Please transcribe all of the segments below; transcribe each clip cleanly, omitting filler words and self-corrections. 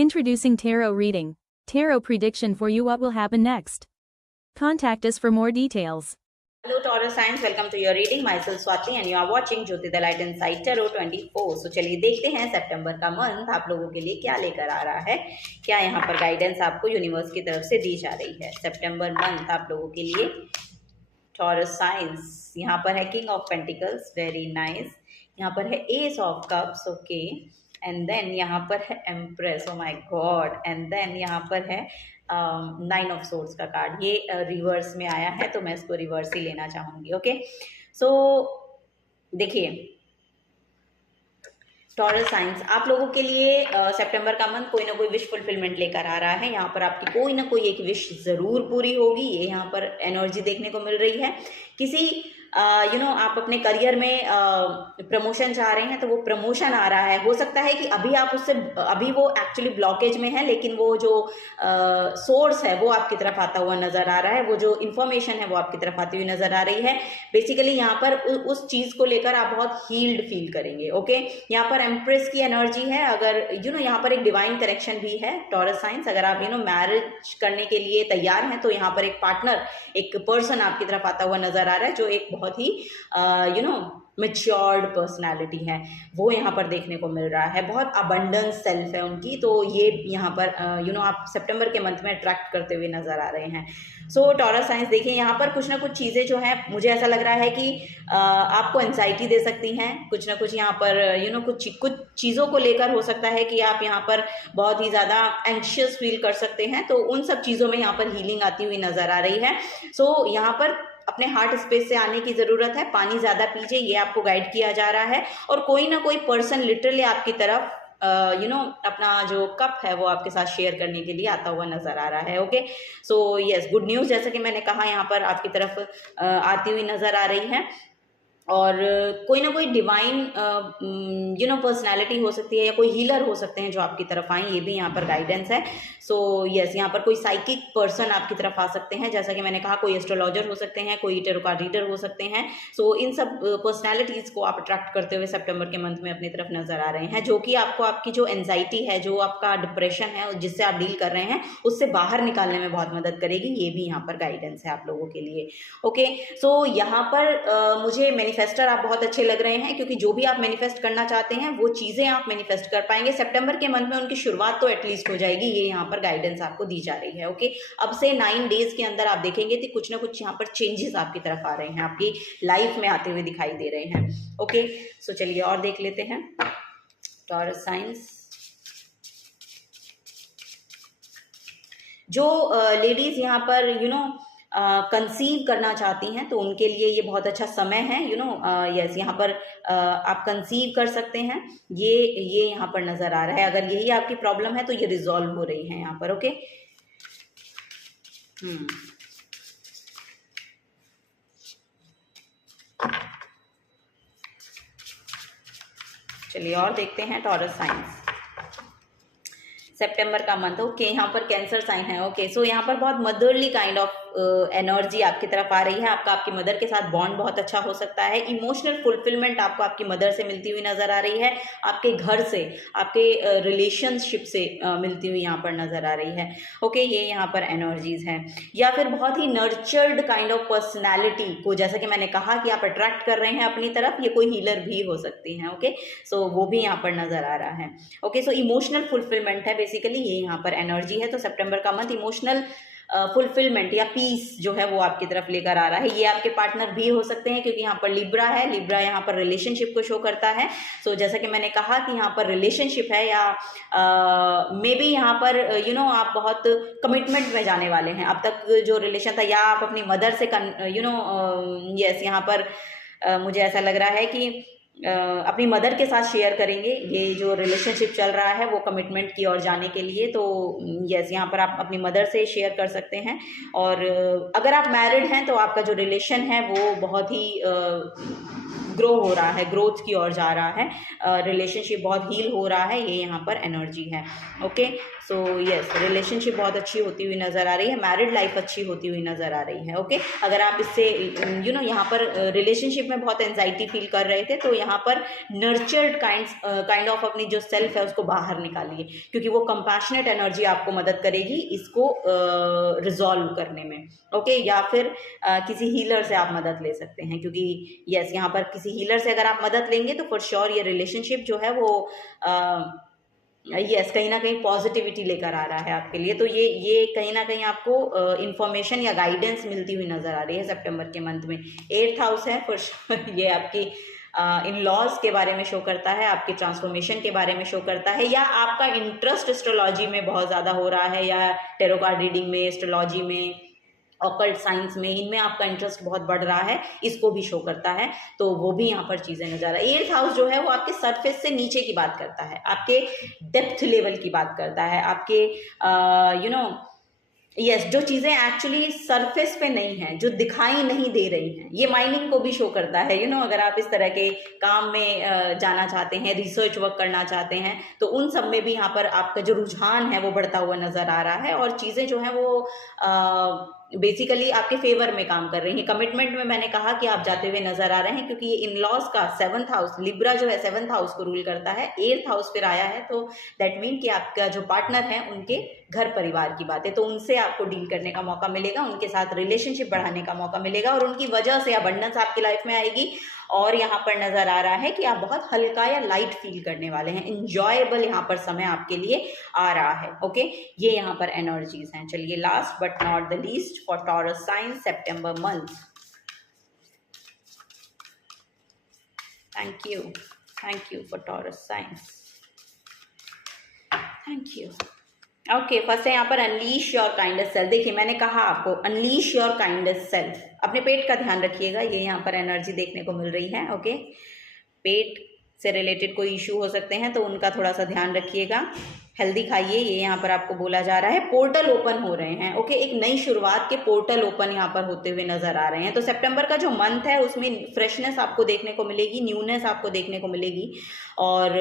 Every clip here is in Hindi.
Introducing Tarot Reading. Tarot prediction for you, what will happen next. Contact us for more details. Hello Taurus signs, welcome to your reading. Myself Swati and you are watching Jyoti the Light Inside Tarot 24. So चलिए देखते हैं सितंबर का मंथ आप लोगों के लिए क्या लेकर आ रहा है, क्या यहाँ पर गाइडेंस आपको यूनिवर्स की तरफ से दी जा रही है। सितंबर मंथ आप लोगों के लिए टॉरस साइंस, यहाँ पर है king of pentacles, very nice. यहाँ पर है ace of cups, okay, and then यहाँ पर है empress, oh my god, and then यहाँ पर है नाइन ऑफ सोर्ड्स का कार्ड। ये रिवर्स में आया है तो मैं इसको रिवर्स ही लेना चाहूंगी। ओके, सो देखिए टॉरस साइंस आप लोगों के लिए सितंबर का मंथ कोई ना कोई विश फुलफिलमेंट लेकर आ रहा है। यहाँ पर आपकी कोई ना कोई एक विश जरूर पूरी होगी, ये यहाँ पर एनर्जी देखने को मिल रही है। किसी आप अपने करियर में प्रमोशन चाह रहे हैं तो वो प्रमोशन आ रहा है। हो सकता है कि अभी वो एक्चुअली ब्लॉकेज में है, लेकिन वो जो सोर्स है वो आपकी तरफ आता हुआ नजर आ रहा है, वो जो इन्फॉर्मेशन है वो आपकी तरफ आती हुई नजर आ रही है। बेसिकली यहाँ पर उस चीज को लेकर आप बहुत हील्ड फील करेंगे। ओके, यहाँ पर एम्प्रेस की एनर्जी है। अगर यहाँ पर एक डिवाइन कनेक्शन भी है टॉरस साइंस। अगर आप मैरिज करने के लिए तैयार हैं तो यहाँ पर एक पार्टनर, एक पर्सन आपकी तरफ आता हुआ नजर आ रहा है जो एक बहुत ही मैच्योर्ड पर्सनालिटी है, वो यहाँ पर देखने को मिल रहा है। बहुत अबंडेंस सेल्फ है उनकी, तो ये यहाँ पर आप सितंबर के मंथ में अट्रैक्ट करते हुए नजर आ रहे हैं। सो टॉरस साइंस देखिए यहाँ पर कुछ ना कुछ चीज़ें जो हैं, मुझे ऐसा लग रहा है कि आपको एंजाइटी दे सकती हैं कुछ ना कुछ। यहाँ पर कुछ चीज़ों को लेकर हो सकता है कि आप यहाँ पर बहुत ही ज़्यादा एंशियस फील कर सकते हैं, तो उन सब चीज़ों में यहाँ पर हीलिंग आती हुई नजर आ रही है। सो यहाँ पर अपने हार्ट स्पेस से आने की जरूरत है, पानी ज्यादा पीजिए, ये आपको गाइड किया जा रहा है। और कोई ना कोई पर्सन लिटरली आपकी तरफ अपना जो कप है वो आपके साथ शेयर करने के लिए आता हुआ नजर आ रहा है। Okay, so yes, good news जैसा कि मैंने कहा यहाँ पर आपकी तरफ आती हुई नजर आ रही है। और कोई ना कोई डिवाइन पर्सनालिटी हो सकती है या कोई हीलर हो सकते हैं जो आपकी तरफ आए, ये भी यहाँ पर गाइडेंस है। सो यस, यहाँ पर कोई साइकिक पर्सन आपकी तरफ आ सकते हैं, जैसा कि मैंने कहा कोई एस्ट्रोलॉजर हो सकते हैं, कोई टैरो कार्ड रीडर हो सकते हैं। सो इन सब पर्सनैलिटीज़ को आप अट्रैक्ट करते हुए सितंबर के मंथ में अपनी तरफ नजर आ रहे हैं, जो कि आपको आपकी जो एंजाइटी है, जो आपका डिप्रेशन है जिससे आप डील कर रहे हैं, उससे बाहर निकालने में बहुत मदद करेगी। ये भी यहाँ पर गाइडेंस है आप लोगों के लिए। ओके, सो यहाँ पर मुझे मैनिफेस्टर आप बहुत अच्छे लग रहे हैं, क्योंकि जो भी आप मैनिफेस्ट करना चाहते हैं वो चीजें आप मैनिफेस्ट कर पाएंगे। सितंबर के मंथ में उनकी शुरुआत तो एटलीस्ट हो जाएगी, ये यहाँ पर गाइडेंस आपको दी जा रही है। ओके, अब से 9 डेज के अंदर आप देखेंगे कि कुछ ना कुछ यहाँ पर चेंजेस आपकी तरफ आ रहे हैं, आपकी लाइफ में आते हुए दिखाई दे रहे हैं। ओके, सो चलिए और देख लेते हैं टॉरस साइंस। जो लेडीज यहाँ पर कंसीव करना चाहती हैं तो उनके लिए ये बहुत अच्छा समय है। यस, यहाँ पर आप कंसीव कर सकते हैं, ये यहाँ पर नजर आ रहा है। अगर यही आपकी प्रॉब्लम है तो ये रिजॉल्व हो रही है यहाँ पर। ओके, चलिए और देखते हैं टॉरस साइंस सितंबर का मंथ। ओके, यहाँ पर कैंसर साइन है। ओके, सो यहाँ पर बहुत मदरली काइंड ऑफ एनर्जी आपकी तरफ आ रही है। आपकी मदर के साथ बॉन्ड बहुत अच्छा हो सकता है। इमोशनल फुलफिलमेंट आपको आपकी मदर से मिलती हुई नजर आ रही है, आपके घर से, आपके रिलेशनशिप से मिलती हुई यहाँ पर नजर आ रही है। ओके, ये यहाँ पर एनर्जीज हैं। या फिर बहुत ही नर्चर्ड काइंड ऑफ पर्सनैलिटी को, जैसा कि मैंने कहा कि आप अट्रैक्ट कर रहे हैं अपनी तरफ, ये कोई हीलर भी हो सकती हैं। ओके, सो वो भी यहाँ पर नजर आ रहा है। ओके, सो इमोशनल फुलफिलमेंट है बेसिकली, ये यहाँ पर एनर्जी है। तो सितंबर का मंथ इमोशनल फुलफिलमेंट या पीस जो है वो आपकी तरफ लेकर आ रहा है। ये आपके पार्टनर भी हो सकते हैं, क्योंकि यहाँ पर लिब्रा है। लिब्रा यहाँ पर रिलेशनशिप को शो करता है। सो जैसा कि मैंने कहा कि यहाँ पर रिलेशनशिप है, या मे बी यहाँ पर आप बहुत कमिटमेंट में जाने वाले हैं। अब तक जो रिलेशन था, या आप अपनी मदर से यस, यहाँ पर मुझे ऐसा लग रहा है कि अपनी मदर के साथ शेयर करेंगे ये जो रिलेशनशिप चल रहा है वो कमिटमेंट की ओर जाने के लिए। तो यस, यहाँ पर आप अपनी मदर से शेयर कर सकते हैं। और अगर आप मैरिड हैं तो आपका जो रिलेशन है वो बहुत ही ग्रो हो रहा है, ग्रोथ की ओर जा रहा है, रिलेशनशिप बहुत हील हो रहा है, ये यहाँ पर एनर्जी है। ओके, सो यस, रिलेशनशिप बहुत अच्छी होती हुई नज़र आ रही है, मैरिड लाइफ अच्छी होती हुई नज़र आ रही है। ओके, अगर आप इससे यहाँ पर रिलेशनशिप में बहुत एंजाइटी फील कर रहे थे तो यहाँ पर नर्चर्ड काइंड ऑफ अपनी जो सेल्फ है उसको बाहर निकालिए, क्योंकि वो कंपैशनेट एनर्जी आपको मदद करेगी इसको रिजॉल्व करने में। ओके, या फिर किसी हीलर से आप मदद ले सकते हैं, क्योंकि यस यहाँ पर किसी हीलर से अगर आप मदद लेंगे तो फॉर श्योर ये रिलेशनशिप जो है वो यस कहीं ना कहीं पॉजिटिविटी लेकर आ रहा है आपके लिए। तो ये कहीं ना कहीं आपको इंफॉर्मेशन या गाइडेंस मिलती हुई नजर आ रही है सितंबर के मंथ में। 8th हाउस है फॉर श्योर, ये आपकी इन लॉज के बारे में शो करता है, आपके ट्रांसफॉर्मेशन के बारे में शो करता है, या आपका इंटरेस्ट एस्ट्रोलॉजी में बहुत ज़्यादा हो रहा है, या टेरो कार्ड रीडिंग में, एस्ट्रोलॉजी में, ऑकल्ट साइंस में, इनमें आपका इंटरेस्ट बहुत बढ़ रहा है, इसको भी शो करता है। तो वो भी यहाँ पर चीज़ें नजर आ रही है। 8th हाउस जो है वो आपके सरफेस से नीचे की बात करता है, आपके डेप्थ लेवल की बात करता है, आपके यस जो चीज़ें एक्चुअली सरफेस पे नहीं हैं, जो दिखाई नहीं दे रही हैं, ये माइनिंग को भी शो करता है। अगर आप इस तरह के काम में जाना चाहते हैं, रिसर्च वर्क करना चाहते हैं, तो उन सब में भी यहाँ पर आपका जो रुझान है वो बढ़ता हुआ नजर आ रहा है, और चीज़ें जो हैं वो बेसिकली आपके फेवर में काम कर रही हैं। कमिटमेंट में मैंने कहा कि आप जाते हुए नजर आ रहे हैं, क्योंकि ये इन लॉज का 7th हाउस, लिब्रा जो है 7th हाउस को रूल करता है, 8th हाउस फिर आया है, तो दैट मीन कि आपका जो पार्टनर है उनके घर परिवार की बात है, तो उनसे आपको डील करने का मौका मिलेगा, उनके साथ रिलेशनशिप बढ़ाने का मौका मिलेगा, और उनकी वजह से अबंडेंस आपकी लाइफ में आएगी। और यहाँ पर नजर आ रहा है कि आप बहुत हल्का या लाइट फील करने वाले हैं, इंजॉयबल यहाँ पर समय आपके लिए आ रहा है। ओके, ये यहाँ पर एनर्जीज हैं। चलिए, last but not the least for Taurus sign सितंबर month. Thank you for Taurus science, thank you. Okay, first है यहाँ पर अनलीश योर काइंडेस्ट सेल्फ। देखिए, मैंने कहा आपको अनलीश योर काइंडेस्ट सेल्फ, अपने पेट का ध्यान रखिएगा, ये यहाँ पर एनर्जी देखने को मिल रही है। ओके, पेट से रिलेटेड कोई इशू हो सकते हैं तो उनका थोड़ा सा ध्यान रखिएगा। हेल्दी खाइए, ये यहाँ पर आपको बोला जा रहा है। पोर्टल ओपन हो रहे हैं। ओके, एक नई शुरुआत के पोर्टल ओपन यहाँ पर होते हुए नजर आ रहे हैं। तो सितंबर का जो मंथ है उसमें फ्रेशनेस आपको देखने को मिलेगी, न्यूनेस आपको देखने को मिलेगी, और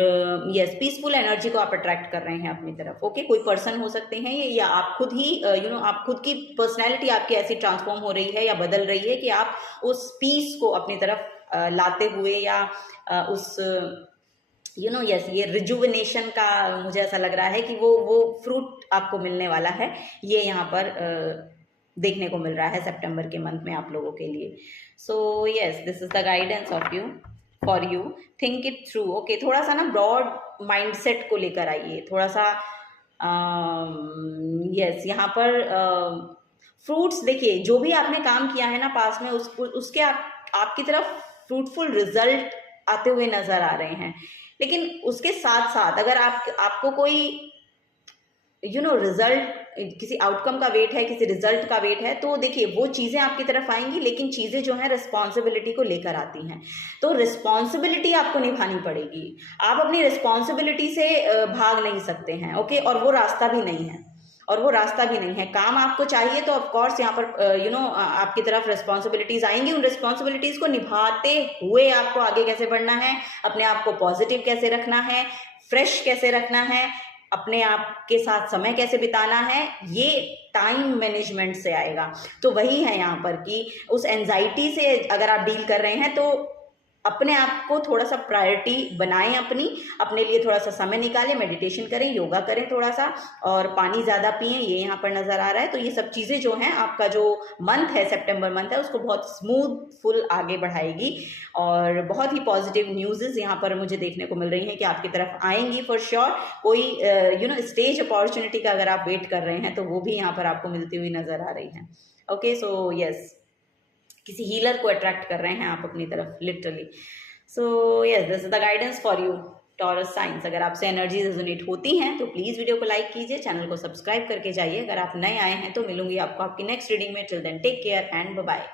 यस पीसफुल एनर्जी को आप अट्रैक्ट कर रहे हैं अपनी तरफ। ओके, कोई पर्सन हो सकते हैं, या आप खुद ही आप खुद की पर्सनैलिटी आपकी ऐसी ट्रांसफॉर्म हो रही है या बदल रही है कि आप उस पीस को अपनी तरफ लाते हुए, या उस यस ये रिजुविनेशन का मुझे ऐसा लग रहा है कि वो फ्रूट आपको मिलने वाला है, ये यहाँ पर देखने को मिल रहा है सितंबर के मंथ में आप लोगों के लिए। So yes, this is the guidance of you for you, think it through. Okay, थोड़ा सा ना ब्रॉड माइंडसेट को लेकर आइए, थोड़ा सा यस यहाँ पर फ्रूट्स देखिए, जो भी आपने काम किया है ना पास में, उसके आपकी तरफ फ्रूटफुल रिजल्ट आते हुए नजर आ रहे हैं। लेकिन उसके साथ साथ अगर आपको कोई रिजल्ट, किसी आउटकम का वेट है, किसी रिजल्ट का वेट है, तो देखिए वो चीज़ें आपकी तरफ आएंगी, लेकिन चीज़ें जो हैं रिस्पॉन्सिबिलिटी को लेकर आती हैं। तो रिस्पॉन्सिबिलिटी आपको निभानी पड़ेगी, आप अपनी रिस्पॉन्सिबिलिटी से भाग नहीं सकते हैं। ओके, और वो रास्ता भी नहीं है, काम आपको चाहिए, तो ऑफकोर्स यहाँ पर आपकी तरफ रिस्पॉन्सिबिलिटीज आएंगी। उन रिस्पॉन्सिबिलिटीज को निभाते हुए आपको आगे कैसे बढ़ना है, अपने आप को पॉजिटिव कैसे रखना है, फ्रेश कैसे रखना है, अपने आप के साथ समय कैसे बिताना है, ये टाइम मैनेजमेंट से आएगा। तो वही है यहाँ पर कि उस एंजाइटी से अगर आप डील कर रहे हैं तो अपने आप को थोड़ा सा प्रायोरिटी बनाएं, अपने लिए थोड़ा सा समय निकालें, मेडिटेशन करें, योगा करें थोड़ा सा, और पानी ज़्यादा पिएं, ये यहाँ पर नज़र आ रहा है। तो ये सब चीज़ें जो हैं आपका जो मंथ है, सितंबर मंथ है, उसको बहुत स्मूथफुल आगे बढ़ाएगी, और बहुत ही पॉजिटिव न्यूज़ यहाँ पर मुझे देखने को मिल रही हैं कि आपकी तरफ आएंगी फॉर श्योर। कोई स्टेज अपॉर्चुनिटी का अगर आप वेट कर रहे हैं तो वो भी यहाँ पर आपको मिलती हुई नज़र आ रही है। ओके, सो यस, किसी हीलर को अट्रैक्ट कर रहे हैं आप अपनी तरफ, literally. So yes, this is the guidance for you taurus science. अगर आपसे एनर्जी रेजोनेट होती हैं तो प्लीज़ वीडियो को लाइक कीजिए, चैनल को सब्सक्राइब करके जाइए। अगर आप नए आए हैं तो मिलूंगी आपको आपकी नेक्स्ट रीडिंग में। Till then take care and bye bye.